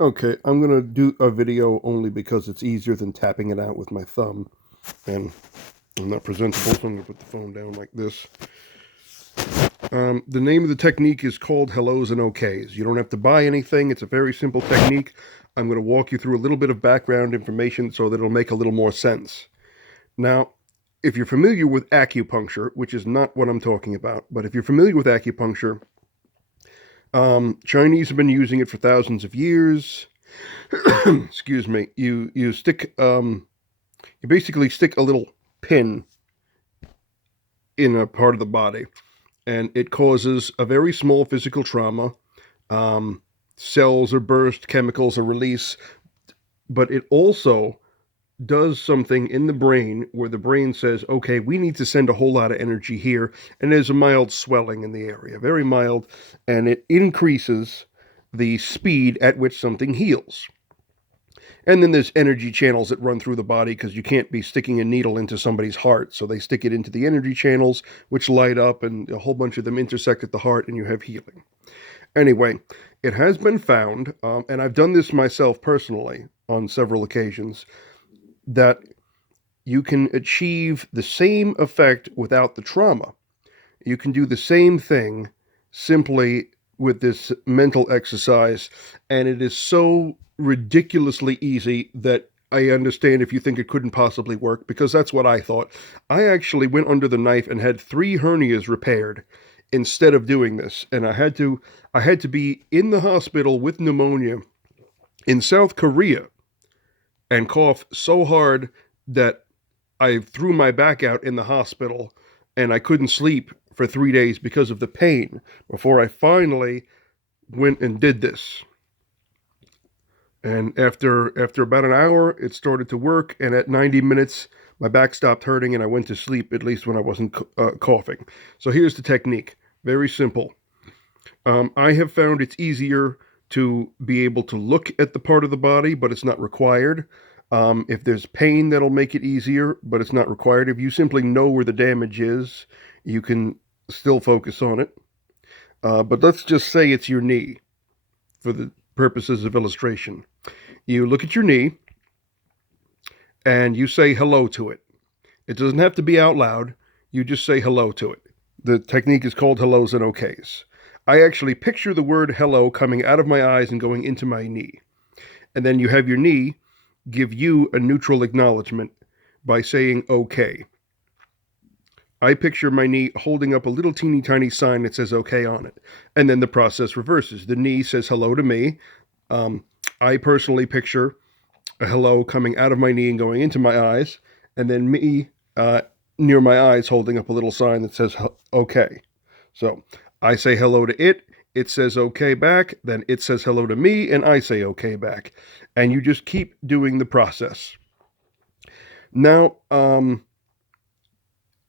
Okay, I'm gonna do a video only because it's easier than tapping it out with my thumb, and I'm not presentable, so I'm gonna put the phone down like this. The name of the technique is called Hellos and OKs. You don't have to buy anything. It's a very simple technique. I'm going to walk you through a little bit of background information so that it'll make a little more sense. Now, if you're familiar with acupuncture, which is not what I'm talking about, but if you're familiar with acupuncture, Chinese have been using it for thousands of years. Excuse me. You basically stick a little pin in a part of the body, and it causes a very small physical trauma. Um, Cells are burst, chemicals are released, but it also does something in the brain where the brain says, okay, we need to send a whole lot of energy here. And there's a mild swelling in the area, very mild, and it increases the speed at which something heals. And then there's energy channels that run through the body because you can't be sticking a needle into somebody's heart. So they stick it into the energy channels, which light up, and a whole bunch of them intersect at the heart, and you have healing. Anyway, it has been found, and I've done this myself personally on several occasions, that you can achieve the same effect without the trauma. You can do the same thing simply with this mental exercise, and it is so ridiculously easy that I understand if you think it couldn't possibly work, because that's what I thought. I actually went under the knife and had 3 hernias repaired instead of doing this, and I had to be in the hospital with pneumonia in South Korea and cough so hard that I threw my back out in the hospital, and I couldn't sleep for 3 days because of the pain before I finally went and did this. And after about an hour, it started to work, and at 90 minutes, my back stopped hurting, and I went to sleep, at least when I wasn't coughing. So here's the technique. Very simple. I have found it's easier to be able to look at the part of the body, but it's not required. If there's pain, that'll make it easier, but it's not required. If you simply know where the damage is, you can still focus on it. But let's just say it's your knee for the purposes of illustration. You look at your knee and you say hello to it. It doesn't have to be out loud. You just say hello to it. The technique is called hellos and okays. I actually picture the word hello coming out of my eyes and going into my knee. And then you have your knee give you a neutral acknowledgement by saying okay. I picture my knee holding up a little teeny tiny sign that says okay on it. And then the process reverses. The knee says hello to me. Um, I personally picture a hello coming out of my knee and going into my eyes. And then me near my eyes holding up a little sign that says okay. So I say hello to it. It says okay back. Then it says hello to me, and I say okay back. And you just keep doing the process. Now,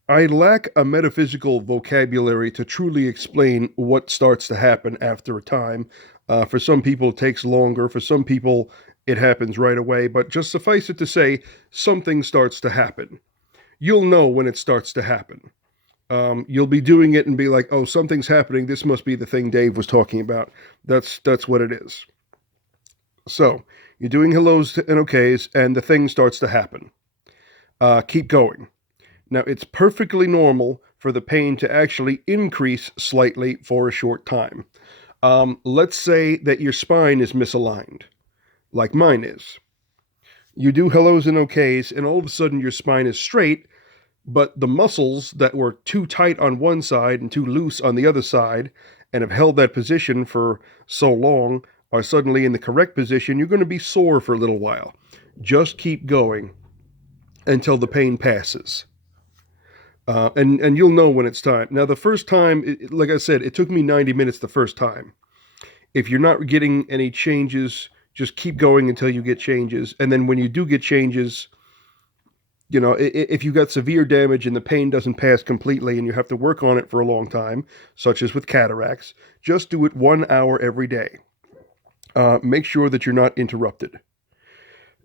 I lack a metaphysical vocabulary to truly explain what starts to happen after a time. For some people, it takes longer. For some people, it happens right away. But just suffice it to say, something starts to happen. You'll know when it starts to happen. You'll be doing it and be like, "Oh, something's happening. This must be the thing Dave was talking about." That's what it is. So you're doing hellos and okays, and the thing starts to happen. Keep going. Now, it's perfectly normal for the pain to actually increase slightly for a short time. Let's say that your spine is misaligned, like mine is. You do hellos and okays, and all of a sudden your spine is straight, but the muscles that were too tight on one side and too loose on the other side and have held that position for so long are suddenly in the correct position. You're going to be sore for a little while. Just keep going until the pain passes. And you'll know when it's time. Now, the first time, like I said, it took me 90 minutes the first time. If you're not getting any changes, just keep going until you get changes. And then when you do get changes, if you got severe damage and the pain doesn't pass completely and you have to work on it for a long time, such as with cataracts, just do it 1 hour every day. Make sure that you're not interrupted.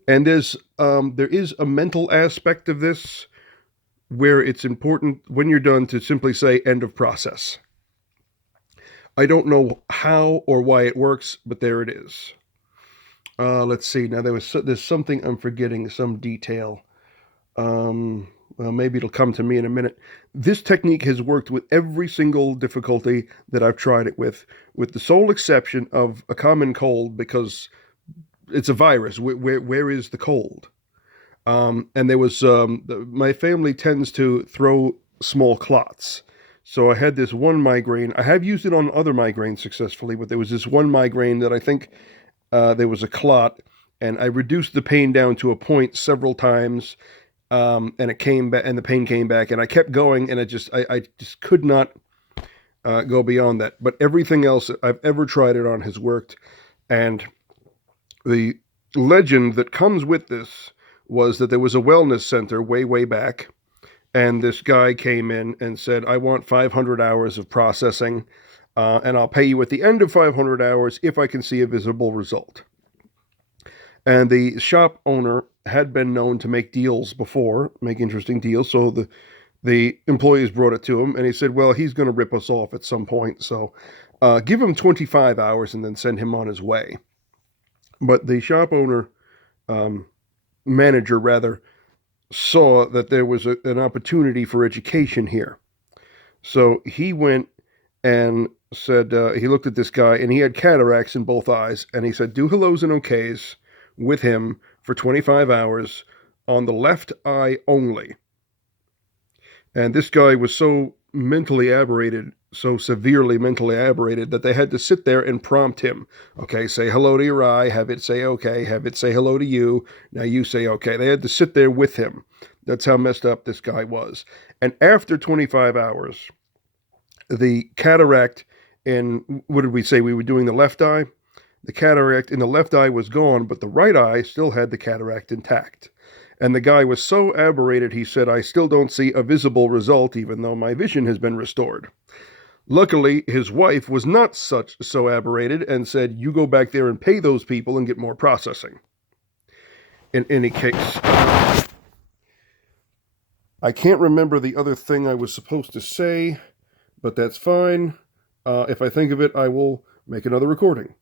And there is a mental aspect of this where it's important when you're done to simply say end of process. I don't know how or why it works, but there it is. Let's see. Now there's something I'm forgetting, some detail. Well, maybe it'll come to me in a minute. This technique has worked with every single difficulty that I've tried it with the sole exception of a common cold because it's a virus. Where is the cold? And there was my family tends to throw small clots. So I had this one migraine. I have used it on other migraines successfully, but there was this one migraine that I think there was a clot, and I reduced the pain down to a point several times, and it came back, and the pain came back, and I kept going, and I just could not go beyond that. But everything else I've ever tried it on has worked, and the legend that comes with this was that there was a wellness center way back, and this guy came in and said, "I want 500 hours of processing, and I'll pay you at the end of 500 hours if I can see a visible result." And the shop owner had been known to make deals before, make interesting deals. So the employees brought it to him, and he said, "Well, he's going to rip us off at some point, so give him 25 hours and then send him on his way." But the shop owner, manager rather, saw that there was an opportunity for education here. So he went and said, he looked at this guy, and he had cataracts in both eyes, and he said, "Do hellos and okays with him for 25 hours on the left eye only." And this guy was so mentally aberrated, so severely mentally aberrated, that they had to sit there and prompt him. Okay, say hello to your eye, have it say okay, have it say hello to you, now you say okay. They had to sit there with him. That's how messed up this guy was. And after 25 hours, the cataract in, what did we say we were doing, the left eye? The cataract in the left eye was gone, but the right eye still had the cataract intact. And the guy was so aberrated, he said, "I still don't see a visible result, even though my vision has been restored." Luckily, his wife was not so aberrated and said, "You go back there and pay those people and get more processing." In any case, I can't remember the other thing I was supposed to say, but that's fine. If I think of it, I will make another recording.